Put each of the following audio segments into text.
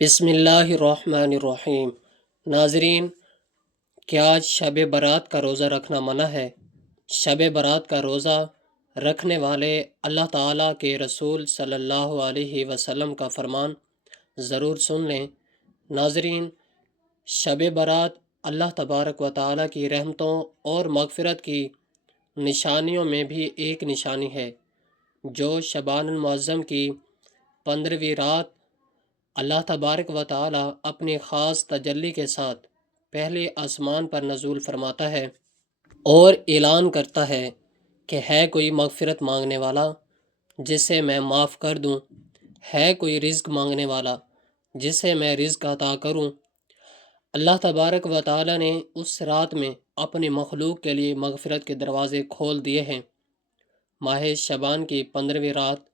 بسم اللہ الرحمن الرحیم۔ ناظرین، کیا آج شب برات کا روزہ رکھنا منع ہے؟ شب برات کا روزہ رکھنے والے اللہ تعالیٰ کے رسول صلی اللہ علیہ وسلم کا فرمان ضرور سن لیں۔ ناظرین، شب برات اللہ تبارک و تعالیٰ کی رحمتوں اور مغفرت کی نشانیوں میں بھی ایک نشانی ہے۔ جو شعبان المعظم کی 15ویں رات اللہ تبارک و تعالیٰ اپنی خاص تجلی کے ساتھ پہلے آسمان پر نزول فرماتا ہے اور اعلان کرتا ہے کہ ہے کوئی مغفرت مانگنے والا جسے میں معاف کر دوں، ہے کوئی رزق مانگنے والا جسے میں رزق عطا کروں۔ اللہ تبارک و تعالیٰ نے اس رات میں اپنی مخلوق کے لیے مغفرت کے دروازے کھول دیے ہیں۔ ماہ شعبان کی 15ویں رات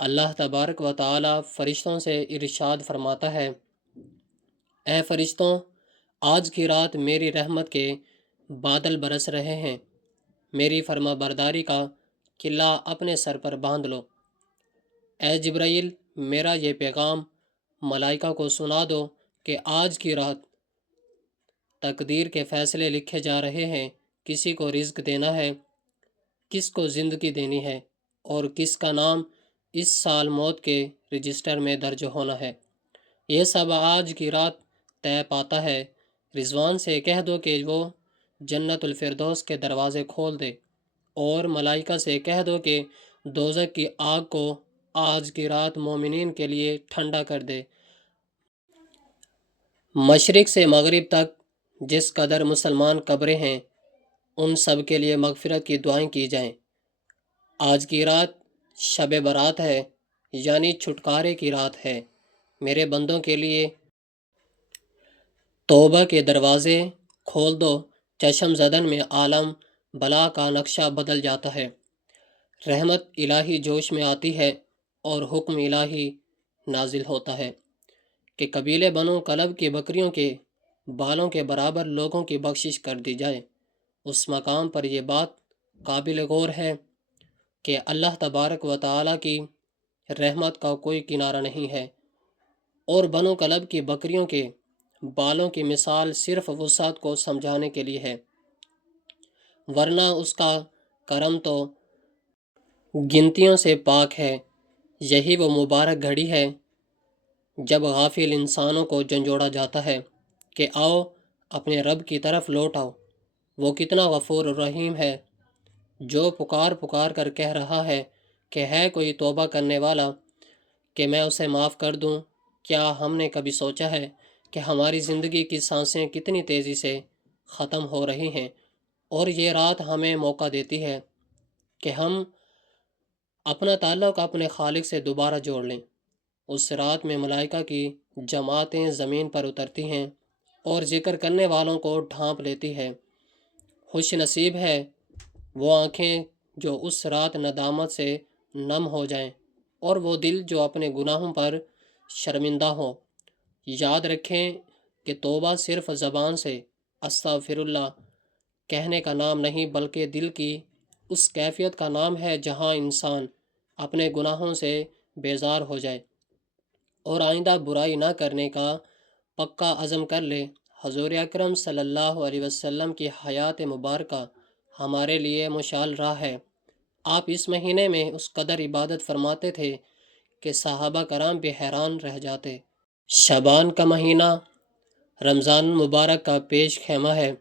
اللہ تبارک و تعالی فرشتوں سے ارشاد فرماتا ہے، اے فرشتوں، آج کی رات میری رحمت کے بادل برس رہے ہیں، میری فرما برداری کا قلعہ اپنے سر پر باندھ لو۔ اے جبرائیل، میرا یہ پیغام ملائکہ کو سنا دو کہ آج کی رات تقدیر کے فیصلے لکھے جا رہے ہیں، کسی کو رزق دینا ہے، کس کو زندگی دینی ہے، اور کس کا نام اس سال موت کے رجسٹر میں درج ہونا ہے۔ یہ سب آج کی رات طے پاتا ہے۔ رضوان سے کہہ دو کہ وہ جنت الفردوس کے دروازے کھول دے، اور ملائکہ سے کہہ دو کہ دوزخ کی آگ کو آج کی رات مومنین کے لیے ٹھنڈا کر دے۔ مشرق سے مغرب تک جس قدر مسلمان قبریں ہیں، ان سب کے لیے مغفرت کی دعائیں کی جائیں۔ آج کی رات شب برات ہے، یعنی چھٹکارے کی رات ہے۔ میرے بندوں کے لیے توبہ کے دروازے کھول دو۔ چشم زدن میں عالم بلا کا نقشہ بدل جاتا ہے، رحمت الہی جوش میں آتی ہے اور حکم الہی نازل ہوتا ہے کہ قبیلے بنو کلب کی بکریوں کے بالوں کے برابر لوگوں کی بخشش کر دی جائے۔ اس مقام پر یہ بات قابل غور ہے کہ اللہ تبارک و تعالیٰ کی رحمت کا کوئی کنارہ نہیں ہے، اور بنو کلب کی بکریوں کے بالوں کی مثال صرف وسعت کو سمجھانے کے لیے ہے، ورنہ اس کا کرم تو گنتیوں سے پاک ہے۔ یہی وہ مبارک گھڑی ہے جب غافل انسانوں کو جھنجھوڑا جاتا ہے کہ آؤ اپنے رب کی طرف لوٹ آؤ، وہ کتنا غفور الرحیم ہے، جو پکار پکار کر کہہ رہا ہے کہ ہے کوئی توبہ کرنے والا کہ میں اسے معاف کر دوں۔ کیا ہم نے کبھی سوچا ہے کہ ہماری زندگی کی سانسیں کتنی تیزی سے ختم ہو رہی ہیں، اور یہ رات ہمیں موقع دیتی ہے کہ ہم اپنا تعلق اپنے خالق سے دوبارہ جوڑ لیں۔ اس رات میں ملائکہ کی جماعتیں زمین پر اترتی ہیں اور ذکر کرنے والوں کو ڈھانپ لیتی ہے۔ خوش نصیب ہے وہ آنکھیں جو اس رات ندامت سے نم ہو جائیں، اور وہ دل جو اپنے گناہوں پر شرمندہ ہوں۔ یاد رکھیں کہ توبہ صرف زبان سے استغفر اللہ کہنے کا نام نہیں، بلکہ دل کی اس کیفیت کا نام ہے جہاں انسان اپنے گناہوں سے بیزار ہو جائے اور آئندہ برائی نہ کرنے کا پکا عزم کر لے۔ حضور اکرم صلی اللہ علیہ وسلم کی حیات مبارکہ ہمارے لیے مشعل راہ ہے۔ آپ اس مہینے میں اس قدر عبادت فرماتے تھے کہ صحابہ کرام بھی حیران رہ جاتے۔ شعبان کا مہینہ رمضان مبارک کا پیش خیمہ ہے۔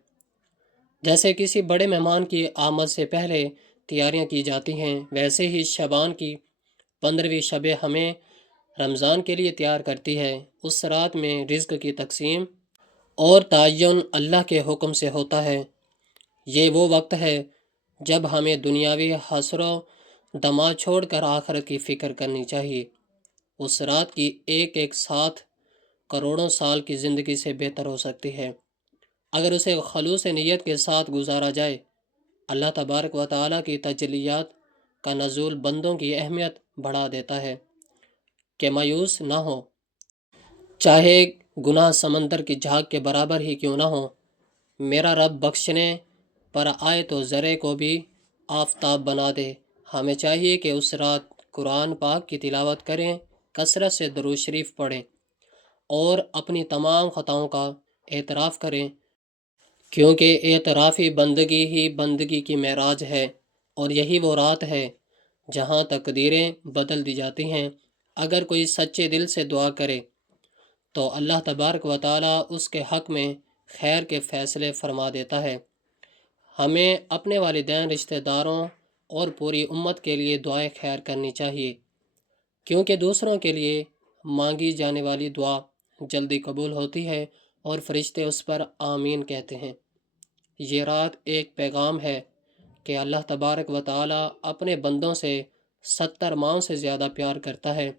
جیسے کسی بڑے مہمان کی آمد سے پہلے تیاریاں کی جاتی ہیں، ویسے ہی شعبان کی 15ویں شب ہمیں رمضان کے لیے تیار کرتی ہے۔ اس رات میں رزق کی تقسیم اور تعین اللہ کے حکم سے ہوتا ہے۔ یہ وہ وقت ہے جب ہمیں دنیاوی حسر و دمع چھوڑ کر آخرت کی فکر کرنی چاہیے۔ اس رات کی ایک ایک ساتھ کروڑوں سال کی زندگی سے بہتر ہو سکتی ہے اگر اسے خلوص نیت کے ساتھ گزارا جائے۔ اللہ تبارک و تعالیٰ کی تجلیات کا نزول بندوں کی اہمیت بڑھا دیتا ہے کہ مایوس نہ ہو، چاہے گناہ سمندر کی جھاگ کے برابر ہی کیوں نہ ہو۔ میرا رب بخشنے پر آئے تو ذرے کو بھی آفتاب بنا دے۔ ہمیں چاہیے کہ اس رات قرآن پاک کی تلاوت کریں، کثرت سے درود شریف پڑھیں، اور اپنی تمام خطاؤں کا اعتراف کریں، کیونکہ اعترافی بندگی ہی بندگی کی معراج ہے، اور یہی وہ رات ہے جہاں تقدیریں بدل دی جاتی ہیں۔ اگر کوئی سچے دل سے دعا کرے تو اللہ تبارک و تعالیٰ اس کے حق میں خیر کے فیصلے فرما دیتا ہے۔ ہمیں اپنے والدین، رشتہ داروں اور پوری امت کے لیے دعائیں خیر کرنی چاہیے، کیونکہ دوسروں کے لیے مانگی جانے والی دعا جلدی قبول ہوتی ہے اور فرشتے اس پر آمین کہتے ہیں۔ یہ رات ایک پیغام ہے کہ اللہ تبارک و تعالیٰ اپنے بندوں سے 70 ماہ سے زیادہ پیار کرتا ہے،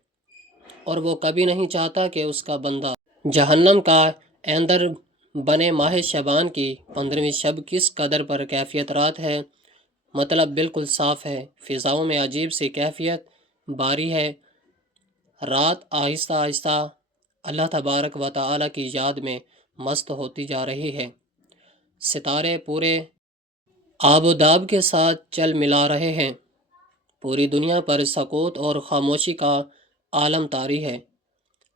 اور وہ کبھی نہیں چاہتا کہ اس کا بندہ جہنم کا ایندھن بنے۔ ماہ شعبان کی 15ویں شب کس قدر پر کیفیت رات ہے، مطلب بالکل صاف ہے، فضاؤں میں عجیب سی کیفیت باری ہے۔ رات آہستہ آہستہ اللہ تبارک و تعالیٰ کی یاد میں مست ہوتی جا رہی ہے۔ ستارے پورے آب و داب کے ساتھ چل ملا رہے ہیں، پوری دنیا پر سکوت اور خاموشی کا عالم طاری ہے۔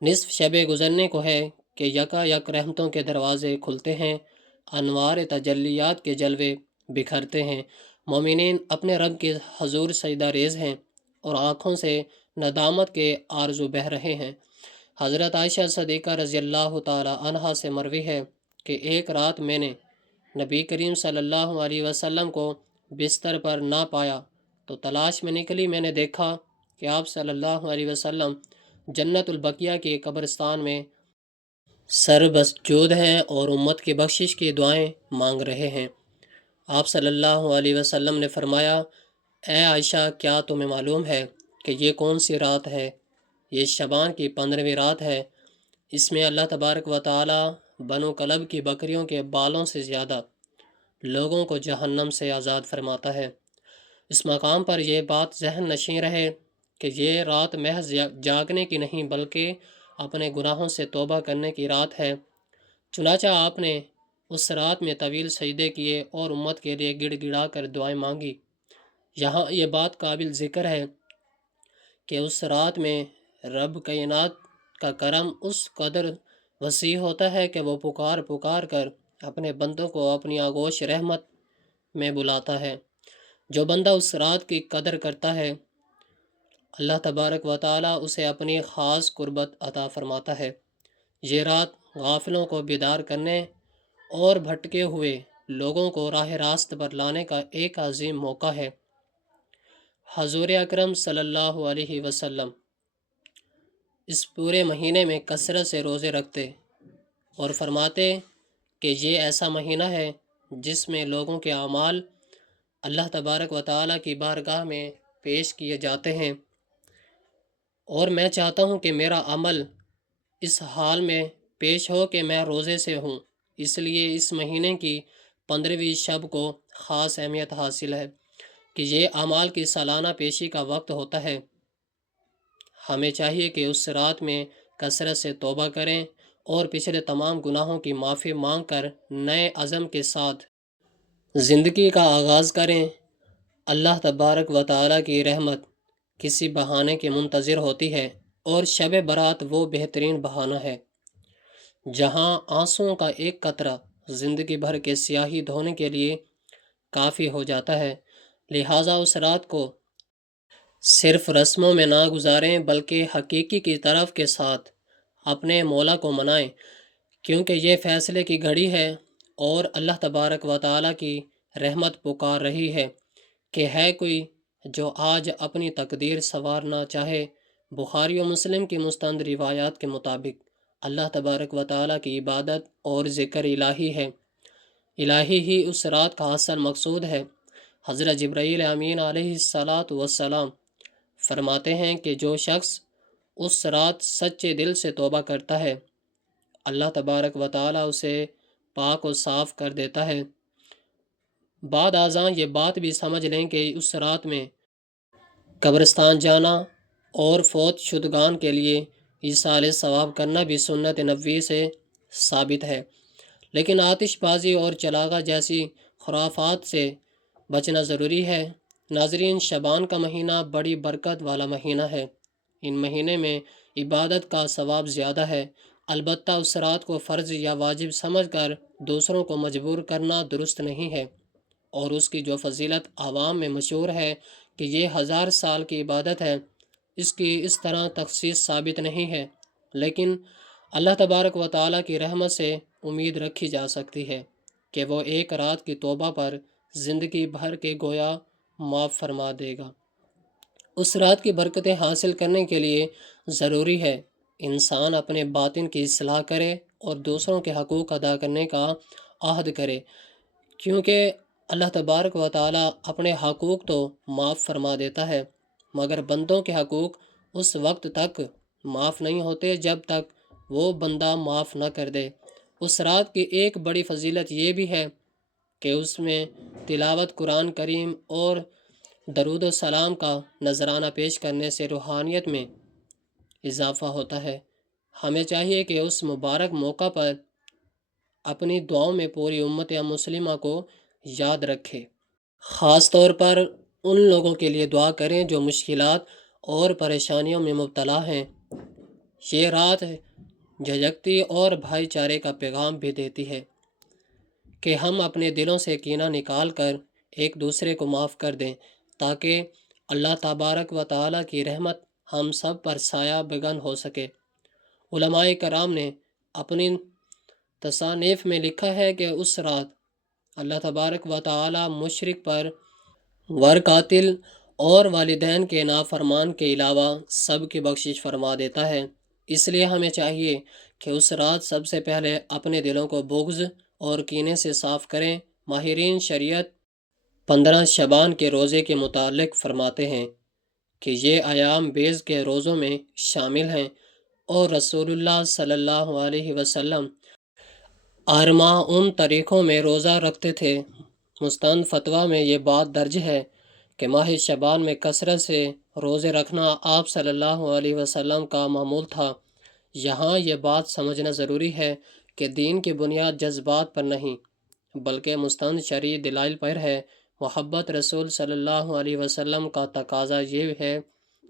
نصف شب گزرنے کو ہے کہ یکا یک رحمتوں کے دروازے کھلتے ہیں، انوار تجلیات کے جلوے بکھرتے ہیں، مومنین اپنے رب کے حضور سجدہ ریز ہیں اور آنکھوں سے ندامت کے آرزو بہہ رہے ہیں۔ حضرت عائشہ صدیقہ رضی اللہ تعالی عنہا سے مروی ہے کہ ایک رات میں نے نبی کریم صلی اللہ علیہ وسلم کو بستر پر نہ پایا تو تلاش میں نکلی۔ میں نے دیکھا کہ آپ صلی اللہ علیہ وسلم جنت البقیع کے قبرستان میں سر مسجود ہیں اور امت کی بخشش کی دعائیں مانگ رہے ہیں۔ آپ صلی اللہ علیہ وسلم نے فرمایا، اے عائشہ، کیا تمہیں معلوم ہے کہ یہ کون سی رات ہے؟ یہ شعبان کی 15ویں رات ہے۔ اس میں اللہ تبارک و تعالی بنو کلب کی بکریوں کے بالوں سے زیادہ لوگوں کو جہنم سے آزاد فرماتا ہے۔ اس مقام پر یہ بات ذہن نشین رہے کہ یہ رات محض جاگنے کی نہیں بلکہ اپنے گناہوں سے توبہ کرنے کی رات ہے۔ چنانچہ آپ نے اس رات میں طویل سجدے کیے اور امت کے لیے گڑ گڑا کر دعائیں مانگی۔ یہاں یہ بات قابل ذکر ہے کہ اس رات میں رب کائنات کا کرم اس قدر وسیع ہوتا ہے کہ وہ پکار پکار کر اپنے بندوں کو اپنی آغوش رحمت میں بلاتا ہے۔ جو بندہ اس رات کی قدر کرتا ہے، اللہ تبارک و تعالیٰ اسے اپنی خاص قربت عطا فرماتا ہے۔ یہ رات غافلوں کو بیدار کرنے اور بھٹکے ہوئے لوگوں کو راہ راست پر لانے کا ایک عظیم موقع ہے۔ حضور اکرم صلی اللہ علیہ وسلم اس پورے مہینے میں کثرت سے روزے رکھتے اور فرماتے کہ یہ ایسا مہینہ ہے جس میں لوگوں کے اعمال اللہ تبارک و تعالیٰ کی بارگاہ میں پیش کیے جاتے ہیں، اور میں چاہتا ہوں کہ میرا عمل اس حال میں پیش ہو کہ میں روزے سے ہوں۔ اس لیے اس مہینے کی 15ویں شب کو خاص اہمیت حاصل ہے کہ یہ اعمال کی سالانہ پیشی کا وقت ہوتا ہے۔ ہمیں چاہیے کہ اس رات میں کثرت سے توبہ کریں اور پچھلے تمام گناہوں کی معافی مانگ کر نئے عزم کے ساتھ زندگی کا آغاز کریں۔ اللہ تبارک و تعالیٰ کی رحمت کسی بہانے کے منتظر ہوتی ہے، اور شب برات وہ بہترین بہانہ ہے جہاں آنسوؤں کا ایک قطرہ زندگی بھر کے سیاہی دھونے کے لیے کافی ہو جاتا ہے۔ لہٰذا اس رات کو صرف رسموں میں نہ گزاریں بلکہ حقیقی کی طرف کے ساتھ اپنے مولا کو منائیں، کیونکہ یہ فیصلے کی گھڑی ہے اور اللہ تبارک و تعالیٰ کی رحمت پکار رہی ہے کہ ہے کوئی جو آج اپنی تقدیر سنوارنا چاہے۔ بخاری و مسلم کی مستند روایات کے مطابق اللہ تبارک و تعالیٰ کی عبادت اور ذکر الہی ہے۔ الہی ہی اس رات کا اصل مقصود ہے۔ حضرت جبرائیل امین علیہ السلام فرماتے ہیں کہ جو شخص اس رات سچے دل سے توبہ کرتا ہے، اللہ تبارک و تعالیٰ اسے پاک و صاف کر دیتا ہے۔ بعد ازاں یہ بات بھی سمجھ لیں کہ اس رات میں قبرستان جانا اور فوت شدگان کے لیے ایصال ثواب کرنا بھی سنت نبوی سے ثابت ہے، لیکن آتش بازی اور چراغاں جیسی خرافات سے بچنا ضروری ہے۔ ناظرین، شعبان کا مہینہ بڑی برکت والا مہینہ ہے۔ ان مہینے میں عبادت کا ثواب زیادہ ہے۔ البتہ اس رات کو فرض یا واجب سمجھ کر دوسروں کو مجبور کرنا درست نہیں ہے، اور اس کی جو فضیلت عوام میں مشہور ہے کہ یہ 1000 سال کی عبادت ہے، اس کی اس طرح تخصیص ثابت نہیں ہے، لیکن اللہ تبارک و تعالیٰ کی رحمت سے امید رکھی جا سکتی ہے کہ وہ ایک رات کی توبہ پر زندگی بھر کے گویا معاف فرما دے گا۔ اس رات کی برکتیں حاصل کرنے کے لیے ضروری ہے انسان اپنے باطن کی اصلاح کرے اور دوسروں کے حقوق ادا کرنے کا عہد کرے، کیونکہ اللہ تبارک و تعالیٰ اپنے حقوق تو معاف فرما دیتا ہے، مگر بندوں کے حقوق اس وقت تک معاف نہیں ہوتے جب تک وہ بندہ معاف نہ کر دے۔ اس رات کی ایک بڑی فضیلت یہ بھی ہے کہ اس میں تلاوت قرآن کریم اور درود و سلام کا نذرانہ پیش کرنے سے روحانیت میں اضافہ ہوتا ہے۔ ہمیں چاہیے کہ اس مبارک موقع پر اپنی دعاؤں میں پوری امت مسلمہ کو یاد رکھے، خاص طور پر ان لوگوں کے لیے دعا کریں جو مشکلات اور پریشانیوں میں مبتلا ہیں۔ یہ رات جھجکتی اور بھائی چارے کا پیغام بھی دیتی ہے کہ ہم اپنے دلوں سے کینہ نکال کر ایک دوسرے کو معاف کر دیں، تاکہ اللہ تبارک و تعالیٰ کی رحمت ہم سب پر سایہ بگن ہو سکے۔ علماء کرام نے اپنی تصانیف میں لکھا ہے کہ اس رات اللہ تبارک و تعالیٰ مشرک پر ور قاتل اور والدین کے نافرمان کے علاوہ سب کی بخشش فرما دیتا ہے۔ اس لیے ہمیں چاہیے کہ اس رات سب سے پہلے اپنے دلوں کو بغض اور کینے سے صاف کریں۔ ماہرین شریعت 15 شعبان کے روزے کے متعلق فرماتے ہیں کہ یہ ایام بیز کے روزوں میں شامل ہیں، اور رسول اللہ صلی اللہ علیہ وسلم ہر ماہ ان طریقوں میں روزہ رکھتے تھے۔ مستند فتویٰ میں یہ بات درج ہے کہ ماہ شعبان میں کثرت سے روزے رکھنا آپ صلی اللہ علیہ وسلم کا معمول تھا۔ یہاں یہ بات سمجھنا ضروری ہے کہ دین کی بنیاد جذبات پر نہیں بلکہ مستند شرعی دلائل پر ہے۔ محبت رسول صلی اللہ علیہ وسلم کا تقاضا یہ ہے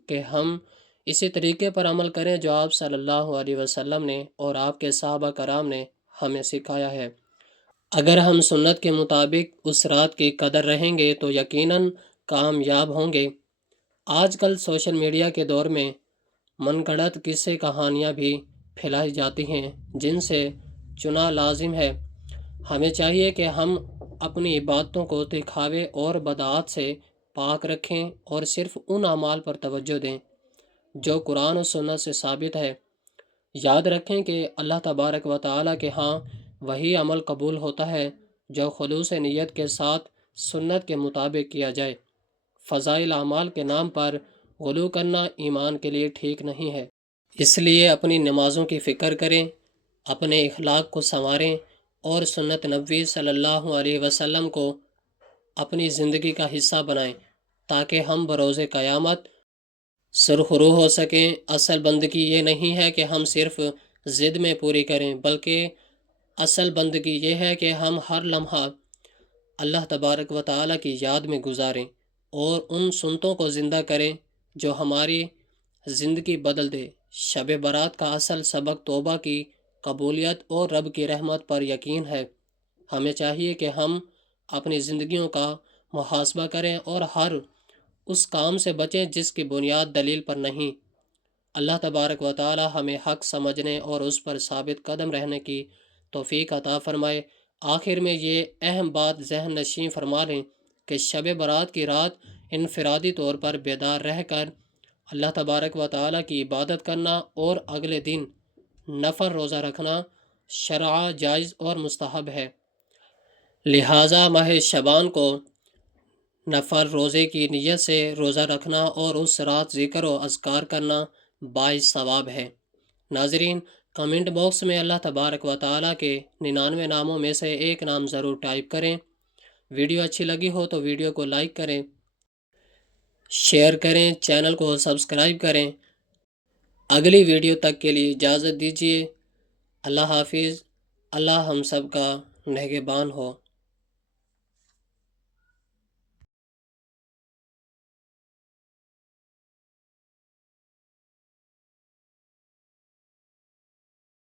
کہ ہم اسی طریقے پر عمل کریں جو آپ صلی اللہ علیہ وسلم نے اور آپ کے صحابہ کرام نے ہمیں سکھایا ہے۔ اگر ہم سنت کے مطابق اس رات کی قدر رہیں گے تو یقیناً کامیاب ہوں گے۔ آج کل سوشل میڈیا کے دور میں من گھڑت قصے کہانیاں بھی پھیلائی جاتی ہیں جن سے چنا لازم ہے۔ ہمیں چاہیے کہ ہم اپنی عبادتوں کو دکھاوے اور بدعات سے پاک رکھیں اور صرف ان اعمال پر توجہ دیں جو قرآن و سنت سے ثابت ہے۔ یاد رکھیں کہ اللہ تبارک و تعالیٰ کے ہاں وہی عمل قبول ہوتا ہے جو خلوص نیت کے ساتھ سنت کے مطابق کیا جائے۔ فضائل اعمال کے نام پر غلو کرنا ایمان کے لیے ٹھیک نہیں ہے۔ اس لیے اپنی نمازوں کی فکر کریں، اپنے اخلاق کو سنواریں اور سنت نبوی صلی اللہ علیہ وسلم کو اپنی زندگی کا حصہ بنائیں تاکہ ہم بروز قیامت سرخرو ہو سکیں۔ اصل بندگی یہ نہیں ہے کہ ہم صرف ضد میں پوری کریں، بلکہ اصل بندگی یہ ہے کہ ہم ہر لمحہ اللہ تبارک و تعالیٰ کی یاد میں گزاریں اور ان سنتوں کو زندہ کریں جو ہماری زندگی بدل دے۔ شب برات کا اصل سبق توبہ کی قبولیت اور رب کی رحمت پر یقین ہے۔ ہمیں چاہیے کہ ہم اپنی زندگیوں کا محاسبہ کریں اور ہر اس کام سے بچیں جس کی بنیاد دلیل پر نہیں۔ اللہ تبارک و تعالی ہمیں حق سمجھنے اور اس پر ثابت قدم رہنے کی توفیق عطا فرمائے۔ آخر میں یہ اہم بات ذہن نشین فرما لیں کہ شب برات کی رات انفرادی طور پر بیدار رہ کر اللہ تبارک و تعالی کی عبادت کرنا اور اگلے دن نفل روزہ رکھنا شرعاً جائز اور مستحب ہے۔ لہٰذا ماہ شعبان کو نفل روزے کی نیت سے روزہ رکھنا اور اس رات ذکر و اذکار کرنا باعث ثواب ہے۔ ناظرین، کمنٹ باکس میں اللہ تبارک و تعالیٰ کے 99 ناموں میں سے ایک نام ضرور ٹائپ کریں۔ ویڈیو اچھی لگی ہو تو ویڈیو کو لائک کریں، شیئر کریں، چینل کو سبسکرائب کریں۔ اگلی ویڈیو تک کے لیے اجازت دیجیے۔ اللہ حافظ۔ اللہ ہم سب کا نگہبان ہو۔